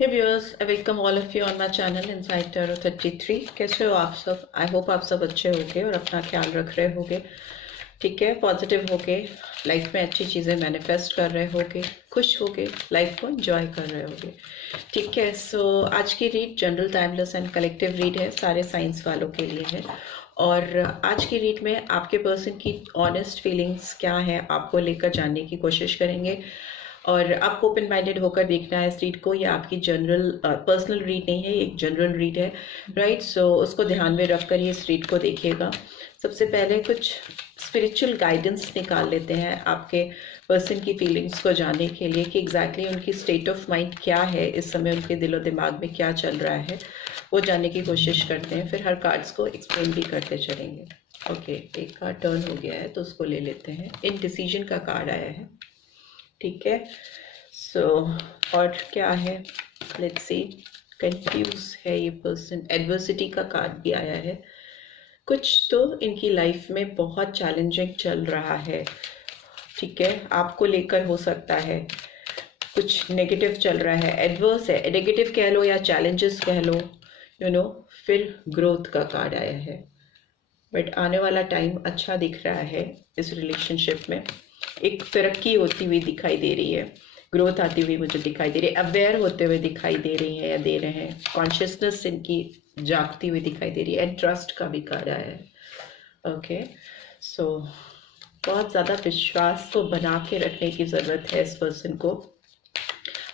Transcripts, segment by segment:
Hey viewers, I welcome all of you on my channel Inside Tarot 33। कैसे हो आप सब? आई होप आप सब अच्छे होगे और अपना ख्याल रख रहे होगे। ठीक है, पॉजिटिव होके लाइफ में अच्छी चीज़ें मैनिफेस्ट कर रहे होगे, खुश होके लाइफ को एंजॉय कर रहे होगे। ठीक है, सो आज की read general, timeless and collective read है, सारे साइंस वालों के लिए है। और आज की रीड में आपके पर्सन की ऑनेस्ट फीलिंग्स क्या है आपको लेकर जानने की कोशिश करेंगे। और आपको ओपन माइंडेड होकर देखना है इस रीड को। ये आपकी जनरल पर्सनल रीड नहीं है, ये एक जनरल रीड है, राइट। सो उसको ध्यान में रखकर ये इस रीड को देखिएगा। सबसे पहले कुछ स्पिरिचुअल गाइडेंस निकाल लेते हैं आपके पर्सन की फीलिंग्स को जानने के लिए कि एग्जैक्टली उनकी स्टेट ऑफ माइंड क्या है इस समय, उनके दिलो दिमाग में क्या चल रहा है वो जानने की कोशिश करते हैं। फिर हर कार्ड्स को एक्सप्लेन भी करते चलेंगे। ओके, एक कार्ड टर्न हो गया है तो उसको ले लेते हैं। इनडिसीजन का कार्ड आया है, ठीक है। सो और क्या है, लेट्स सी। कंफ्यूज है ये पर्सन। एडवर्सिटी का कार्ड भी आया है। कुछ तो इनकी लाइफ में बहुत चैलेंजिंग चल रहा है, ठीक है। आपको लेकर हो सकता है कुछ नेगेटिव चल रहा है, एडवर्स है, नेगेटिव कह लो या चैलेंजेस कह लो, यू नो। फिर ग्रोथ का कार्ड आया है, बट आने वाला टाइम अच्छा दिख रहा है। इस रिलेशनशिप में एक तरक्की होती हुई दिखाई दे रही है, ग्रोथ आती हुई मुझे दिखाई दे रही है, अवेयर होते हुए दिखाई दे रही है या दे रहे हैं, कॉन्शियसनेस इनकी जागती हुई दिखाई दे रही है। एंड ट्रस्ट का भी कार्ड आया है। ओके, सो बहुत ज़्यादा विश्वास को बना के रखने की ज़रूरत है इस पर्सन को।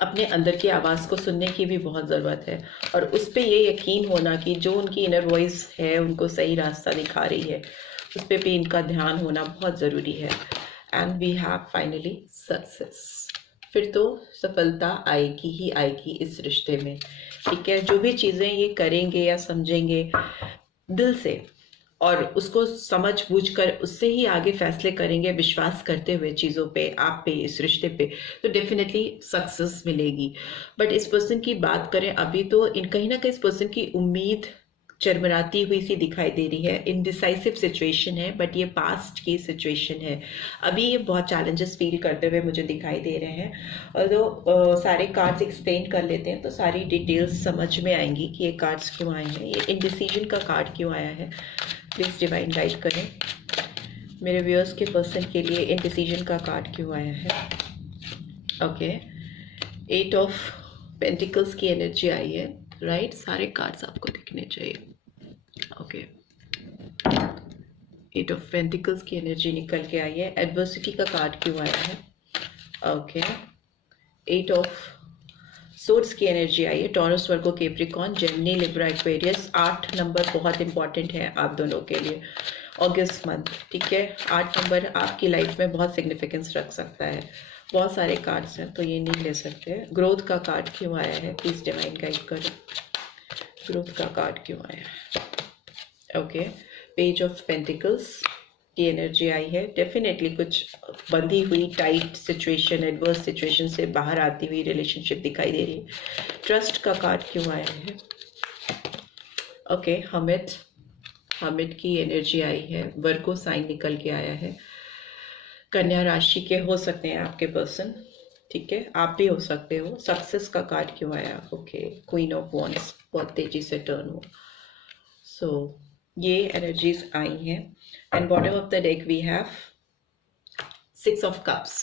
अपने अंदर की आवाज़ को सुनने की भी बहुत ज़रूरत है, और उस पर ये यकीन होना कि जो उनकी इनर वॉइस है उनको सही रास्ता दिखा रही है, उस पर भी इनका ध्यान होना बहुत ज़रूरी है। And we have finally success. फिर तो सफलता आएगी ही आएगी इस रिश्ते में, ठीक है। जो भी चीज़ें ये करेंगे या समझेंगे दिल से और उसको समझ बूझ कर उससे ही आगे फैसले करेंगे, विश्वास करते हुए चीज़ों पे, आप पे, इस रिश्ते पे, तो डेफिनेटली सक्सेस मिलेगी। बट इस पर्सन की बात करें अभी तो इन कहीं ना कहीं इस पर्सन की उम्मीद चरमराती हुई सी दिखाई दे रही है। इनडिसाइसिव सिचुएशन है, बट ये पास्ट की सिचुएशन है। अभी ये बहुत चैलेंजेस फील करते हुए मुझे दिखाई दे रहे हैं। और तो सारे कार्ड्स एक्सप्लेन कर लेते हैं तो सारी डिटेल्स समझ में आएंगी कि ये कार्ड्स क्यों आए हैं, ये इनडिसीजन का कार्ड क्यों आया है। प्लीज़ डिवाइन गाइड करें मेरे व्यूअर्स के पर्सन के लिए इनडिसीजन का कार्ड क्यों आया है। ओके, 8 ऑफ पेंटिकल्स की एनर्जी आई है, राइट। सारे कार्ड्स आपको दिखने चाहिए। ओके, 8 ऑफ पेंटिकल्स की एनर्जी निकल के आई है। एडवर्सिटी का कार्ड क्यों आया है। ओके, 8 ऑफ सोर्स की एनर्जी आई है। Taurus, Virgo, Capricorn, Gemini, Libra, Aquarius. 8 number बहुत इंपॉर्टेंट है आप दोनों के लिए अगस्त मंथ, ठीक है। 8 नंबर आपकी लाइफ में बहुत सिग्निफिकेंस रख सकता है। बहुत सारे कार्ड्स हैं तो ये नहीं ले सकते। ग्रोथ का कार्ड क्यों आया है, प्लीज डिवाइन गाइड करें। ग्रोथ का कार्ड क्यों आया है। ओके, पेज ऑफ पेंटिकल्स की एनर्जी आई है। डेफिनेटली कुछ बंधी हुई टाइट सिचुएशन, एडवर्स सिचुएशन से बाहर आती हुई रिलेशनशिप दिखाई दे रही है। ट्रस्ट का कार्ड क्यों आया है। ओके, हमिद की एनर्जी आई है। वर्गो साइन निकल के आया है। कन्या राशि के हो सकते हैं आपके पर्सन, ठीक है, आप भी हो सकते हो। सक्सेस का कार्ड क्यों आया। ओके, क्वीन ऑफ वॉन्ड्स बहुत तेजी से टर्न हो। सो ये एनर्जीज आई हैं। And bottom of the deck we have 6 of cups.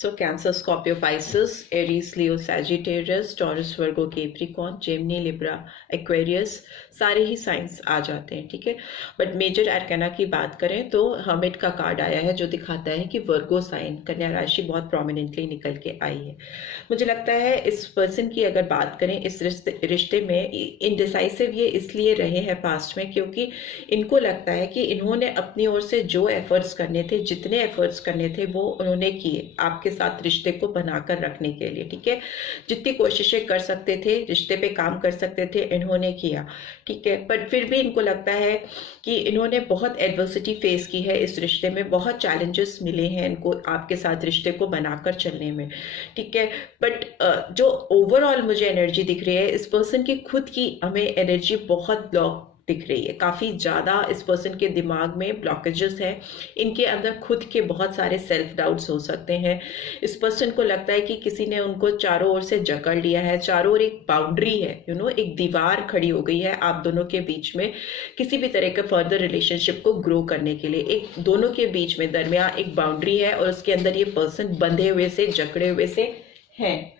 So Cancer, Scorpio, Pisces, Aries, Leo, Sagittarius, Taurus, Virgo, Capricorn, Gemini, Libra, Aquarius, सारे ही साइंस आ जाते हैं, ठीक है। बट मेजर आर्काना की बात करें तो हमिड का कार्ड आया है जो दिखाता है कि वर्गो साइन, कन्या राशि बहुत प्रोमिनेंटली निकल के आई है। मुझे लगता है इस पर्सन की अगर बात करें इस रिश्ते में इनडिसाइसिव ये इसलिए रहे हैं पास्ट में क्योंकि इनको लगता है कि इन्होंने अपनी ओर से जो एफर्ट्स करने थे, जितने एफर्ट्स करने थे वो उन्होंने किए आपके साथ रिश्ते को बनाकर रखने के लिए, ठीक है। जितनी कोशिशें कर सकते थे, रिश्ते पे काम कर सकते थे, इन्होंने किया, ठीक है। पर फिर भी इनको लगता है कि इन्होंने बहुत एडवर्सिटी फेस की है इस रिश्ते में, बहुत चैलेंजेस मिले हैं इनको आपके साथ रिश्ते को बनाकर चलने में, ठीक है। बट जो ओवरऑल मुझे एनर्जी दिख रही है इस पर्सन की खुद की हमें एनर्जी बहुत ब्लॉक दिख रही है। काफ़ी ज़्यादा इस पर्सन के दिमाग में ब्लॉकेजेस हैं, इनके अंदर खुद के बहुत सारे सेल्फ डाउट्स हो सकते हैं। इस पर्सन को लगता है कि किसी ने उनको चारों ओर से जकड़ लिया है, चारों ओर एक बाउंड्री है, एक दीवार खड़ी हो गई है आप दोनों के बीच में, किसी भी तरह के फर्दर रिलेशनशिप को ग्रो करने के लिए एक दोनों के बीच में दरमियान एक बाउंड्री है, और उसके अंदर ये पर्सन बंधे हुए से, जकड़े हुए से हैं,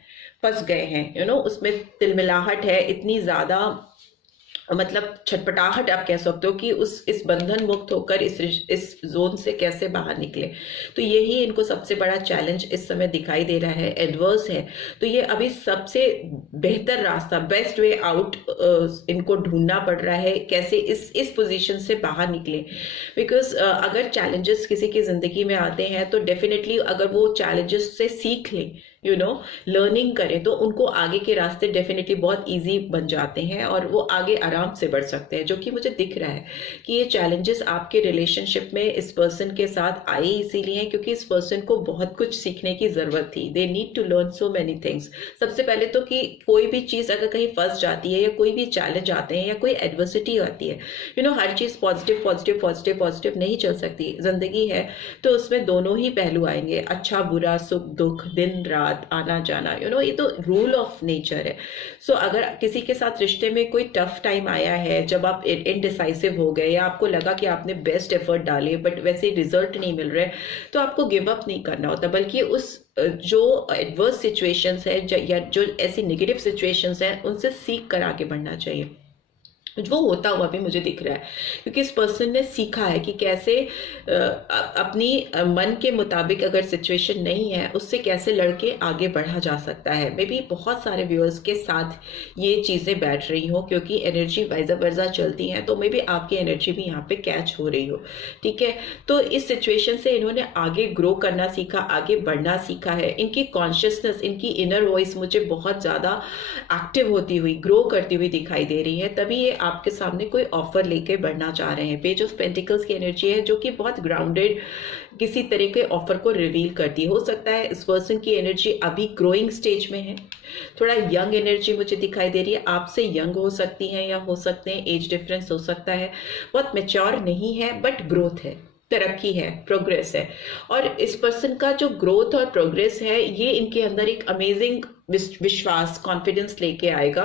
फंस गए हैं। उसमें तिलमिलाहट है इतनी ज़्यादा, मतलब छटपटाहट आप कह सकते हो कि इस बंधन मुक्त होकर इस जोन से कैसे बाहर निकले। तो यही इनको सबसे बड़ा चैलेंज इस समय दिखाई दे रहा है, एडवर्स है। तो ये अभी सबसे बेहतर रास्ता, बेस्ट वे आउट इनको ढूंढना पड़ रहा है, कैसे इस पोजीशन से बाहर निकले। बिकॉज अगर चैलेंजेस किसी की जिंदगी में आते हैं तो डेफिनेटली अगर वो चैलेंजेस से सीख लें, लर्निंग करें, तो उनको आगे के रास्ते डेफिनेटली बहुत इजी बन जाते हैं और वो आगे आराम से बढ़ सकते हैं। जो कि मुझे दिख रहा है कि ये चैलेंजेस आपके रिलेशनशिप में इस पर्सन के साथ आए इसीलिए हैं क्योंकि इस पर्सन को बहुत कुछ सीखने की जरूरत थी। They need to learn so many things. सबसे पहले तो कि कोई भी चीज अगर कहीं फंस जाती है या कोई भी चैलेंज आते हैं या कोई एडवर्सिटी आती है, हर चीज पॉजिटिव पॉजिटिव पॉजिटिव पॉजिटिव नहीं चल सकती। जिंदगी है तो उसमें दोनों ही पहलू आएंगे, अच्छा बुरा, सुख दुख, दिन रात, आना जाना, ये तो रूल ऑफ नेचर है। सो अगर किसी के साथ रिश्ते में कोई टफ टाइम आया है, जब आप इनडिसाइसिव हो गए या आपको लगा कि आपने बेस्ट एफर्ट डाले बट वैसे रिजल्ट नहीं मिल रहे, तो आपको गिव अप नहीं करना होता, बल्कि उस जो एडवर्स सिचुएशंस है या जो ऐसी नेगेटिव सिचुएशंस हैं उनसे सीख कर आगे बढ़ना चाहिए। वो होता हुआ भी मुझे दिख रहा है क्योंकि इस पर्सन ने सीखा है कि कैसे अपनी मन के मुताबिक अगर सिचुएशन नहीं है उससे कैसे लड़के आगे बढ़ा जा सकता है। मे बी बहुत सारे व्यूअर्स के साथ ये चीज़ें बैठ रही हो क्योंकि एनर्जी वाइजा वर्जा चलती हैं, तो मे बी आपकी एनर्जी भी यहाँ पे कैच हो रही हो। ठीक है, तो इस सिचुएशन से इन्होंने आगे ग्रो करना सीखा, आगे बढ़ना सीखा है। इनकी कॉन्शियसनेस, इनकी इनर वॉइस मुझे बहुत ज़्यादा एक्टिव होती हुई, ग्रो करती हुई दिखाई दे रही है, तभी ये आपके सामने कोई ऑफर लेके बढ़ना चाह रहे हैं। पेज ऑफ पेंटिकल्स की एनर्जी है जो कि बहुत ग्राउंडेड किसी तरह के ऑफर को रिवील करती है। हो सकता है इस पर्सन की एनर्जी अभी ग्रोइंग स्टेज में है, थोड़ा यंग एनर्जी मुझे दिखाई दे रही है, आपसे यंग हो सकती हैं या हो सकते हैं, एज डिफरेंस हो सकता है, बहुत मैच्योर नहीं है बट ग्रोथ है, तरक्की है, प्रोग्रेस है। और इस पर्सन का जो ग्रोथ और प्रोग्रेस है ये इनके अंदर एक अमेजिंग विश्वास, कॉन्फिडेंस लेके आएगा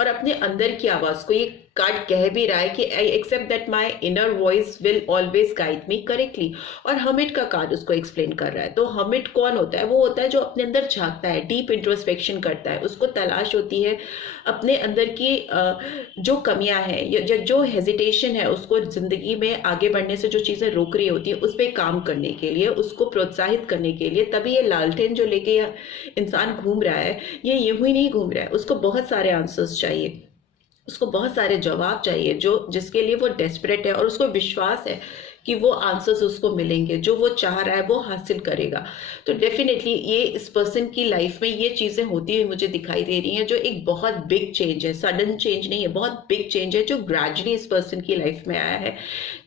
और अपने अंदर की आवाज को, ये कार्ड कह भी रहा है कि I accept that my inner voice will always guide me correctly. और हमिट का कार्ड उसको एक्सप्लेन कर रहा है। तो हमिट कौन होता है? वो होता है जो अपने अंदर झांकता है, डीप इंट्रोस्पेक्शन करता है, उसको तलाश होती है अपने अंदर की जो कमियां हैं या जो हेजिटेशन है, उसको जिंदगी में आगे बढ़ने से जो चीजें रोक रही होती है उस पर काम करने के लिए, उसको प्रोत्साहित करने के लिए। तभी ये लालटेन जो लेके यह इंसान घूम रहा है, ये यूं ही नहीं घूम रहा है, उसको बहुत सारे आंसर्स चाहिए, उसको बहुत सारे जवाब चाहिए जिसके लिए वो डेस्परेट है और उसको विश्वास है कि वो आंसर्स उसको मिलेंगे, जो वो चाह रहा है वो हासिल करेगा। तो डेफिनेटली ये इस पर्सन की लाइफ में ये चीजें होती हुई मुझे दिखाई दे रही हैं, जो एक बहुत बिग चेंज है, सडन चेंज नहीं है, बहुत बिग चेंज है जो ग्रेजुअली इस पर्सन की लाइफ में आया है,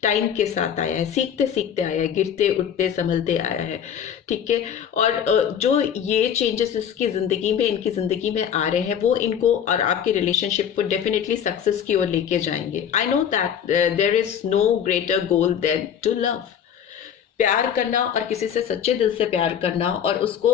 टाइम के साथ आया है, सीखते सीखते आया है, गिरते उठते संभलते आया है। ठीक है, और जो ये चेंजेस इसकी जिंदगी में, इनकी जिंदगी में आ रहे हैं, वो इनको और आपके रिलेशनशिप को डेफिनेटली सक्सेस की ओर लेके जाएंगे। I know that there is no greater goal than to love. प्यार करना और किसी से सच्चे दिल से प्यार करना और उसको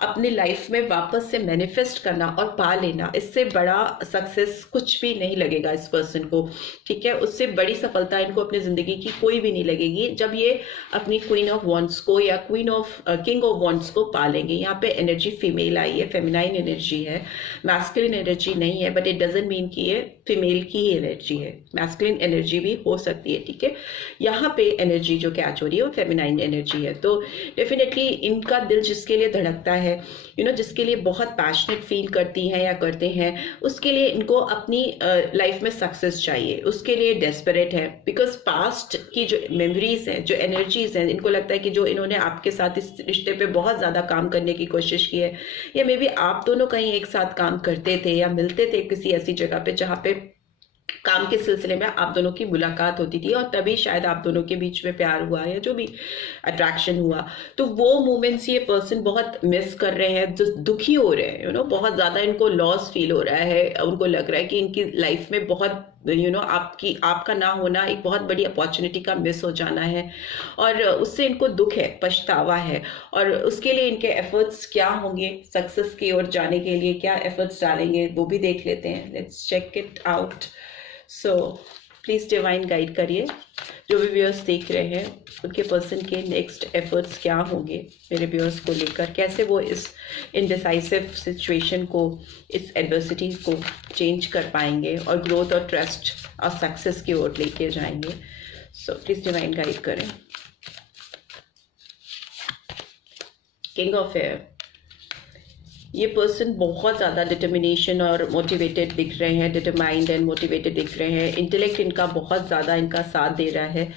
अपनी लाइफ में वापस से मैनिफेस्ट करना और पा लेना, इससे बड़ा सक्सेस कुछ भी नहीं लगेगा इस पर्सन को। ठीक है, उससे बड़ी सफलता इनको अपनी जिंदगी की कोई भी नहीं लगेगी जब ये अपनी क्वीन ऑफ वॉन्ड्स को या किंग ऑफ वॉन्ड्स को पा लेंगे। यहाँ पे एनर्जी फीमेल आई है, फेमिनाइन एनर्जी है, मैस्कुलिन एनर्जी नहीं है, बट इट डजंट मीन कि ये फीमेल की ही एनर्जी है, मैस्कुलिन एनर्जी भी हो सकती है। ठीक है, यहाँ पे एनर्जी जो कैच हो रही है वो फेमिनाइन एनर्जी है। तो डेफिनेटली इनका दिल जिसके लिए धड़कता है, जिसके लिए बहुत पैशनेट फील करती हैं या करते हैं, उसके लिए इनको अपनी लाइफ में सक्सेस चाहिए, उसके लिए डेस्परेट है। बिकॉज पास्ट की जो मेमोरीज हैं, जो एनर्जीज हैं, इनको लगता है कि जो इन्होंने आपके साथ इस रिश्ते पे बहुत ज्यादा काम करने की कोशिश की है, या मे बी आप दोनों कहीं एक साथ काम करते थे या मिलते थे किसी ऐसी जगह पे जहाँ पे काम के सिलसिले में आप दोनों की मुलाकात होती थी और तभी शायद आप दोनों के बीच में प्यार हुआ या जो भी अट्रैक्शन हुआ। तो वो मोमेंट्स ये पर्सन बहुत मिस कर रहे हैं, जो दुखी हो रहे हैं, बहुत ज्यादा इनको लॉस फील हो रहा है। उनको लग रहा है कि इनकी लाइफ में बहुत आपका ना होना एक बहुत बड़ी अपॉर्चुनिटी का मिस हो जाना है, और उससे इनको दुख है, पछतावा है, और उसके लिए इनके एफर्ट्स क्या होंगे, सक्सेस की ओर जाने के लिए क्या एफर्ट्स डालेंगे वो भी देख लेते हैं। Let's check it out. So please divine guide करिए, जो भी व्यूअर्स देख रहे हैं उनके पर्सन के नेक्स्ट एफर्ट्स क्या होंगे मेरे व्यूअर्स को लेकर, कैसे वो इस इनडिसाइसिव सिचुएशन को, इस एडवर्सिटी को चेंज कर पाएंगे और ग्रोथ और ट्रस्ट और सक्सेस की ओर लेके जाएंगे। सो प्लीज़ डिवाइन गाइड करें। किंग ऑफ एयर, ये पर्सन बहुत ज़्यादा डिटर्मिनेशन और मोटिवेटेड दिख रहे हैं, डिटरमाइंड एंड मोटिवेटेड दिख रहे हैं। इंटेलेक्ट इनका बहुत ज़्यादा इनका साथ दे रहा है।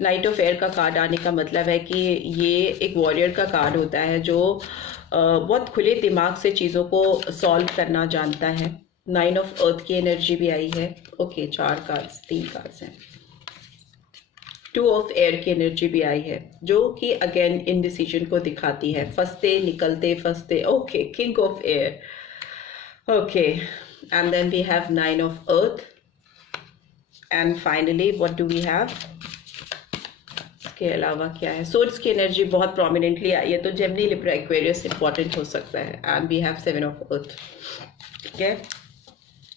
नाइट ऑफ एयर का कार्ड आने का मतलब है कि ये एक वॉरियर का कार्ड होता है जो बहुत खुले दिमाग से चीज़ों को सॉल्व करना जानता है। 9 ऑफ अर्थ की एनर्जी भी आई है। ओके, 4 कार्ड्स, 3 कार्ड्स हैं। 2 ऑफ एयर की एनर्जी भी आई है जो कि अगेन इनडिसीजन को दिखाती है, फंसते निकलते फंसते। Okay, king of air. Okay, and then we have 9 of earth, and finally what do we have, इसके अलावा क्या है, सोर्ड्स की एनर्जी बहुत प्रोमिनेंटली आई है, तो जेमिनी, लिब्रा, एक्वेरियस इंपॉर्टेंट हो सकता है। And we have 7 of earth. ठीक है,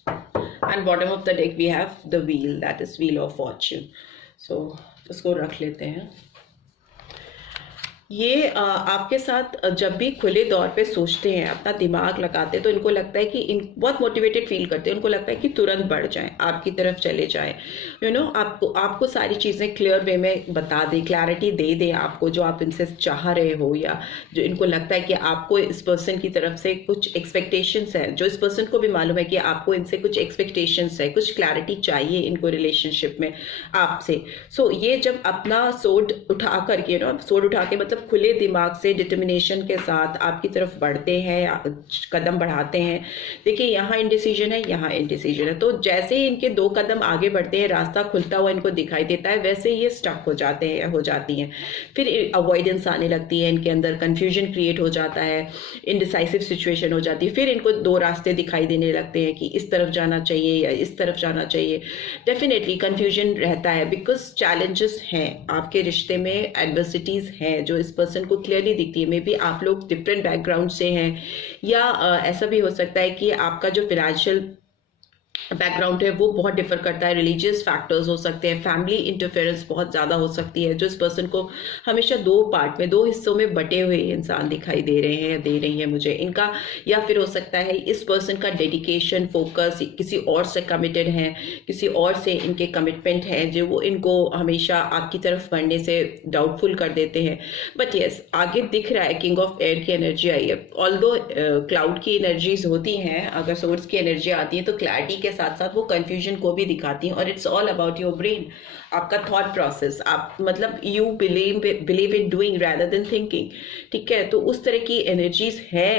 and bottom of the deck we have the wheel, that is wheel of fortune. So उसको रख लेते हैं। ये आपके साथ जब भी खुले तौर पे सोचते हैं, अपना दिमाग लगाते हैं, तो इनको लगता है कि इन बहुत मोटिवेटेड फील करते हैं। उनको लगता है कि तुरंत बढ़ जाएं, आपकी तरफ चले जाएं, आपको सारी चीज़ें क्लियर वे में बता दें, क्लैरिटी दे दें आपको, जो आप इनसे चाह रहे हो, या जो इनको लगता है कि आपको इस पर्सन की तरफ से कुछ एक्सपेक्टेशंस है, जो इस पर्सन को भी मालूम है कि आपको इनसे कुछ एक्सपेक्टेशंस है, कुछ क्लैरिटी चाहिए इनको रिलेशनशिप में आपसे। सो ये जब अपना सोड उठा करके सोड उठा के मतलब खुले दिमाग से डिटर्मिनेशन के साथ आपकी तरफ बढ़ते हैं, कदम बढ़ाते हैं। देखिए, यहाँ इनडिसीजन है, यहाँ इनडिसीजन है, तो जैसे ही इनके 2 कदम आगे बढ़ते हैं, रास्ता खुलता हुआ इनको दिखाई देता है, वैसे ये स्टक हो जाते हैं, हो जाती हैं। फिर अवॉइडेंस आने लगती है इनके अंदर, कंफ्यूजन क्रिएट हो जाता है, इनडिसाइसिव सिचुएशन हो जाती है। फिर इनको 2 रास्ते दिखाई देने लगते हैं कि इस तरफ जाना चाहिए या इस तरफ जाना चाहिए। डेफिनेटली कंफ्यूजन रहता है, बिकॉज चैलेंजेस हैं आपके रिश्ते में, एडवर्सिटीज हैं जो इस पर्सन को क्लियरली दिखती है। मे बी आप लोग डिफरेंट बैकग्राउंड से हैं, या ऐसा भी हो सकता है कि आपका जो फिनेंशियल बैकग्राउंड है वो बहुत डिफर करता है, रिलीजियस फैक्टर्स हो सकते हैं, फैमिली इंटरफेरेंस बहुत ज़्यादा हो सकती है, जो इस पर्सन को हमेशा 2 पार्ट में, 2 हिस्सों में बटे हुए इंसान दिखाई दे रहे हैं, दे रही है मुझे इनका। या फिर हो सकता है इस पर्सन का डेडिकेशन, फोकस किसी और से कमिटेड है, किसी और से इनके कमिटमेंट है जो वो इनको हमेशा आपकी तरफ बढ़ने से डाउटफुल कर देते हैं। बट येस, आगे दिख रहा है किंग ऑफ एयर की एनर्जी आई है। ऑल्दो क्लाउड की एनर्जीज होती हैं, अगर सोर्स की एनर्जी आती है तो क्लैरिटी के साथ साथ वो कंफ्यूजन को भी दिखाती हैं, और it's all about your brain, आपका थॉट प्रोसेस। आप मतलब you believe in doing rather than thinking. ठीक है, तो उस तरह की एनर्जीज है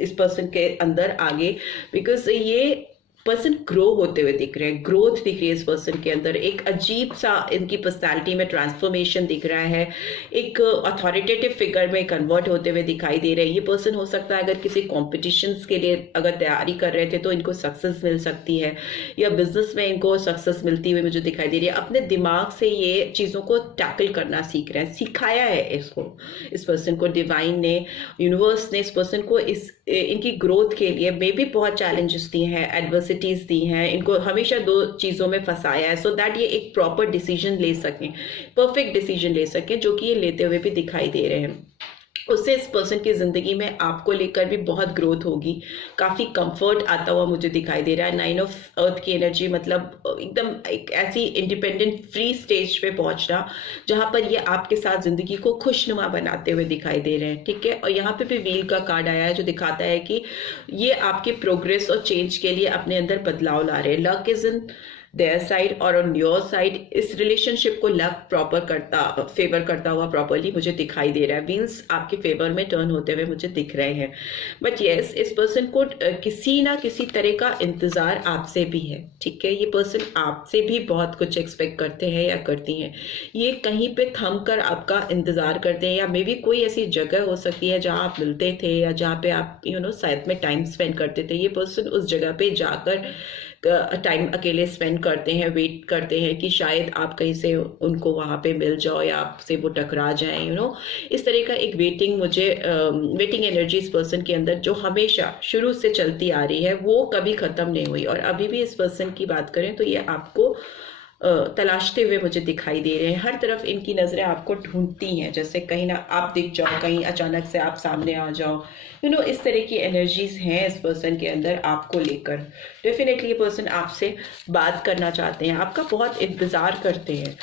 इस पर्सन के अंदर आगे, बिकॉज ये पर्सन ग्रो होते हुए दिख रहे हैं, ग्रोथ दिख रही है इस पर्सन के अंदर। एक अजीब सा इनकी पर्सनालिटी में ट्रांसफॉर्मेशन दिख रहा है, एक अथॉरिटेटिव फिगर में कन्वर्ट होते हुए दिखाई दे रहे हैं। ये पर्सन हो सकता है अगर किसी कॉम्पिटिशन्स के लिए अगर तैयारी कर रहे थे तो इनको सक्सेस मिल सकती है, या बिजनेस में इनको सक्सेस मिलती हुई मुझे दिखाई दे रही है। अपने दिमाग से ये चीज़ों को टैकल करना सीख रहे हैं, सिखाया है इसको, इस पर्सन को डिवाइन ने, यूनिवर्स ने इस पर्सन को इनकी ग्रोथ के लिए मे भी बहुत चैलेंजेस दिए हैं, एडवर्सिटीज दी हैं, इनको हमेशा 2 चीज़ों में फंसाया है, सो दैट ये एक प्रॉपर डिसीजन ले सकें, परफेक्ट डिसीजन ले सकें, जो कि ये लेते हुए भी दिखाई दे रहे हैं। उससे इस पर्सन की ज़िंदगी में आपको लेकर भी बहुत ग्रोथ होगी, काफ़ी कंफर्ट आता हुआ मुझे दिखाई दे रहा है। 9 ऑफ अर्थ की एनर्जी मतलब एकदम एक ऐसी इंडिपेंडेंट फ्री स्टेज पे पहुंचना जहां पर ये आपके साथ ज़िंदगी को खुशनुमा बनाते हुए दिखाई दे रहे हैं। ठीक है, और यहाँ पे भी व्हील का कार्ड आया है जो दिखाता है कि ये आपके प्रोग्रेस और चेंज के लिए अपने अंदर बदलाव ला रहे हैं। Luck is in their side और ऑन योर साइड, इस रिलेशनशिप को लक फेवर करता हुआ प्रॉपरली मुझे दिखाई दे रहा है। व्हील्स आपके फेवर में टर्न होते हुए मुझे दिख रहे हैं। बट यस, इस पर्सन को किसी ना किसी तरह का इंतजार आपसे भी है। ठीक है, ये पर्सन आपसे भी बहुत कुछ एक्सपेक्ट करते हैं या करती हैं। ये कहीं पे थम कर आपका इंतजार करते हैं, या मे बी कोई ऐसी जगह हो सकती है जहाँ आप मिलते थे या जहाँ पे आप साथ में टाइम स्पेंड करते थे। ये पर्सन उस जगह पे जाकर टाइम अकेले स्पेंड करते हैं, वेट करते हैं कि शायद आप कहीं से उनको वहाँ पे मिल जाओ या आपसे वो टकरा जाएं, इस तरह का एक वेटिंग एनर्जी इस पर्सन के अंदर जो हमेशा शुरू से चलती आ रही है, वो कभी ख़त्म नहीं हुई। और अभी भी इस पर्सन की बात करें तो ये आपको तलाशते हुए मुझे दिखाई दे रहे हैं। हर तरफ इनकी नज़रें आपको ढूंढती हैं, जैसे कहीं ना आप दिख जाओ, कहीं अचानक से आप सामने आ जाओ, इस तरह की एनर्जीज हैं इस पर्सन के अंदर आपको लेकर। डेफिनेटली ये पर्सन आपसे बात करना चाहते हैं, आपका बहुत इंतज़ार करते हैं,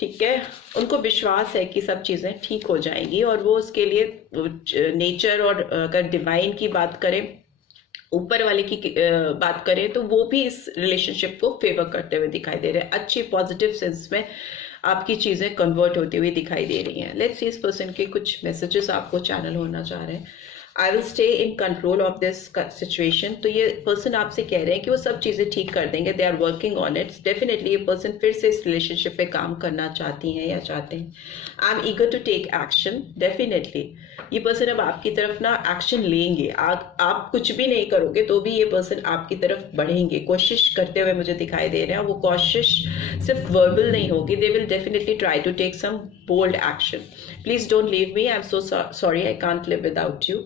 ठीक है। उनको विश्वास है कि सब चीज़ें ठीक हो जाएंगी और वो उसके लिए नेचर और अगर डिवाइन की बात करें, ऊपर वाले की बात करें, तो वो भी इस रिलेशनशिप को फेवर करते हुए दिखाई दे रहे हैं। अच्छी पॉजिटिव सेंस में आपकी चीज़ें कन्वर्ट होती हुई दिखाई दे रही हैं। लेट्स सी इस पर्सन के कुछ मैसेजेस आपको चैनल होना चाह रहे हैं। I will stay in control of this situation. तो ये पर्सन आपसे कह रहे हैं कि वो सब चीज़ें ठीक कर देंगे, they are working on it. Definitely ये पर्सन फिर से इस रिलेशनशिप पे काम करना चाहती हैं या चाहते हैं। I am eager to take action. Definitely ये पर्सन अब आपकी तरफ ना एक्शन लेंगे। आप कुछ भी नहीं करोगे तो भी ये पर्सन आपकी तरफ बढ़ेंगे, कोशिश करते हुए मुझे दिखाई दे रहे हैं। वो कोशिश सिर्फ वर्बल नहीं होगी, they will definitely try to take some bold action. Please don't leave me, I am so sorry, I can't live without you.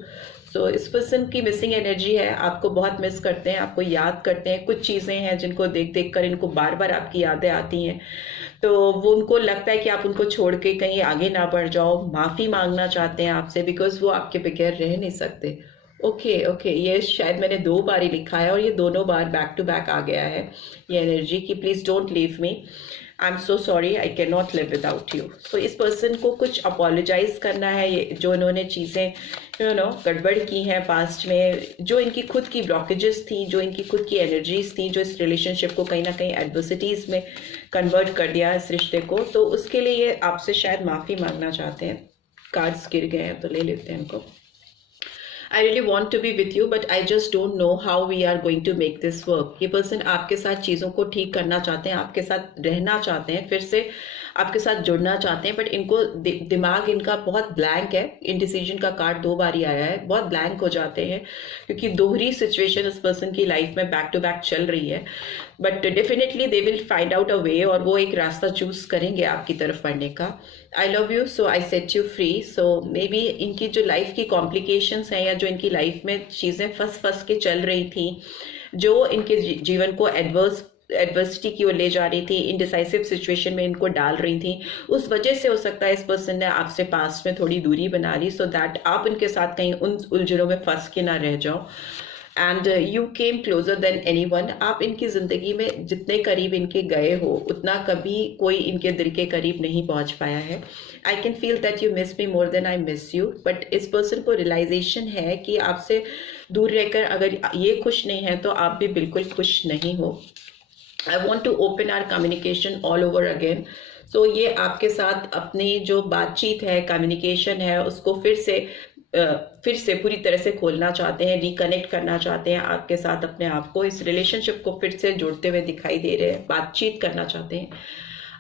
तो इस पर्सन की मिसिंग एनर्जी है, आपको बहुत मिस करते हैं, आपको याद करते हैं। कुछ चीज़ें हैं जिनको देख देख कर इनको बार बार आपकी यादें आती हैं, तो वो उनको लगता है कि आप उनको छोड़ के कहीं आगे ना बढ़ जाओ। माफ़ी मांगना चाहते हैं आपसे, बिकॉज वो आपके बगैर रह नहीं सकते। ओके, ये शायद मैंने 2 बार ही लिखा है और ये दोनों बार बैक टू बैक आ गया है ये एनर्जी की please don't leave me, I am so sorry, I can not live without you. तो इस पर्सन को कुछ अपोलोजाइज करना है, ये जो इन्होंने चीज़ें गड़बड़ की हैं पास्ट में, जो इनकी खुद की ब्लॉकेजेस थी, जो इनकी खुद की एनर्जीज थी, जो इस रिलेशनशिप को कहीं ना कहीं एडवर्सिटीज़ में कन्वर्ट कर दिया इस रिश्ते को, तो उसके लिए ये आपसे शायद माफ़ी मांगना चाहते हैं। कार्ड्स गिर गए हैं तो ले लेते हैं इनको। I really want to be with you, but I just don't know how we are going to make this work. ये पर्सन आपके साथ चीज़ों को ठीक करना चाहते हैं, आपके साथ रहना चाहते हैं, फिर से आपके साथ जुड़ना चाहते हैं, बट इनको दिमाग इनका बहुत ब्लैंक है। इनडिसीजन का कार्ड 2 बार ही आया है, बहुत ब्लैंक हो जाते हैं क्योंकि दोहरी सिचुएशन इस पर्सन की लाइफ में बैक टू बैक चल रही है। But definitely they will find out a way और वो एक रास्ता चूज करेंगे आपकी तरफ बढ़ने का। I love you so I set you free. So may be इनकी जो लाइफ की कॉम्प्लिकेशंस हैं या जो इनकी लाइफ में चीज़ें फंस के चल रही थी, जो इनके जीवन को एडवर्सिटी की ओर ले जा रही थी, इनडिसाइसिव सिचुएशन में इनको डाल रही थी, उस वजह से हो सकता है इस पर्सन ने आपसे पास्ट में थोड़ी दूरी बना ली, सो दैट आप इनके साथ कहीं उन उलझनों में फंस के ना रह जाओ। And you came closure then any one. आप इनकी ज़िंदगी में जितने करीब इनके गए हो उतना कभी कोई इनके दिल के करीब नहीं पहुंच पाया है। I can feel that you miss me more than I miss you. But इस पर्सन को रियलाइजेशन है कि आपसे दूर रहकर अगर ये खुश नहीं है तो आप भी बिल्कुल खुश नहीं हो। I want to open our communication all over again. So ये आपके साथ अपनी जो बातचीत है, कम्युनिकेशन है, उसको फिर से पूरी तरह से खोलना चाहते हैं, रिकनेक्ट करना चाहते हैं आपके साथ अपने आप को, इस रिलेशनशिप को फिर से जोड़ते हुए दिखाई दे रहे हैं, बातचीत करना चाहते हैं।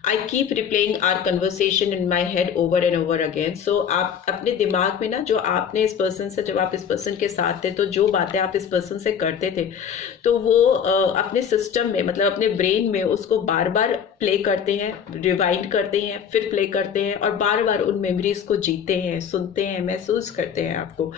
I keep replaying our conversation in my head over and over again. So आप अपने दिमाग में ना, जो आपने इस पर्सन से, जब आप इस पर्सन के साथ थे, तो जो बातें आप इस पर्सन से करते थे, तो वो अपने सिस्टम में, मतलब अपने ब्रेन में उसको बार बार प्ले करते हैं, रिवाइंड करते हैं, फिर प्ले करते हैं और बार बार उन मेमोरीज को जीते हैं, सुनते हैं, महसूस करते हैं आपको।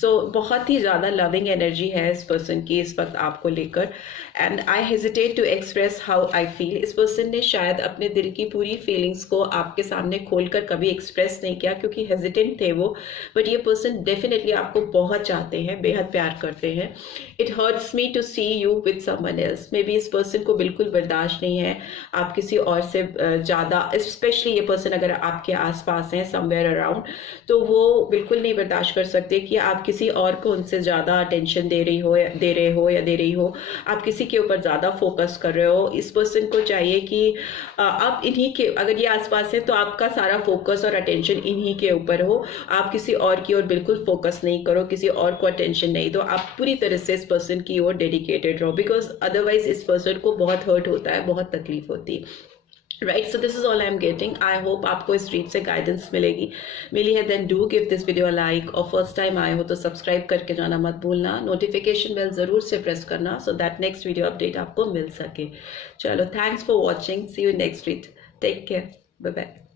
सो बहुत ही ज़्यादा लविंग एनर्जी है इस पर्सन की इस वक्त आपको लेकर। And I hesitate to express how I feel. इस पर्सन ने शायद अपने दिल की पूरी फीलिंग्स को आपके सामने खोलकर कभी एक्सप्रेस नहीं किया क्योंकि हेजिटेंट थे वो। बट ये पर्सन डेफिनेटली आपको बहुत चाहते हैं, बेहद प्यार करते हैं। It hurts me to see you with someone else. Maybe इस पर्सन को बिल्कुल बर्दाश्त नहीं है आप किसी और से ज़्यादा, स्पेशली ये पर्सन अगर आपके आसपास हैं, समवेयर अराउंड, तो वो बिल्कुल नहीं बर्दाश्त कर सकते कि आप किसी और को उनसे ज़्यादा अटेंशन दे रहे हो या दे रही हो, आप किसी के ऊपर ज़्यादा फोकस कर रहे हो। इस पर्सन को चाहिए कि आप इन्हीं के, अगर ये आसपास है तो आपका सारा फोकस और अटेंशन इन्हीं के ऊपर हो, आप किसी और की ओर बिल्कुल फोकस नहीं करो, किसी और को अटेंशन नहीं दो, आप पूरी तरह से इस पर्सन की ओर डेडिकेटेड रहो, बिकॉज अदरवाइज इस पर्सन को बहुत हर्ट होता है, बहुत तकलीफ होती है। Right, so this is all I am getting. I hope आपको इस रीड से गाइडेंस मिली है। Then do give this video like, और फर्स्ट टाइम आए हो तो सब्सक्राइब करके जाना मत भूलना। नोटिफिकेशन बेल जरूर से प्रेस करना so that next video update आपको मिल सके। चलो, thanks for watching, see you next read, take care, bye bye.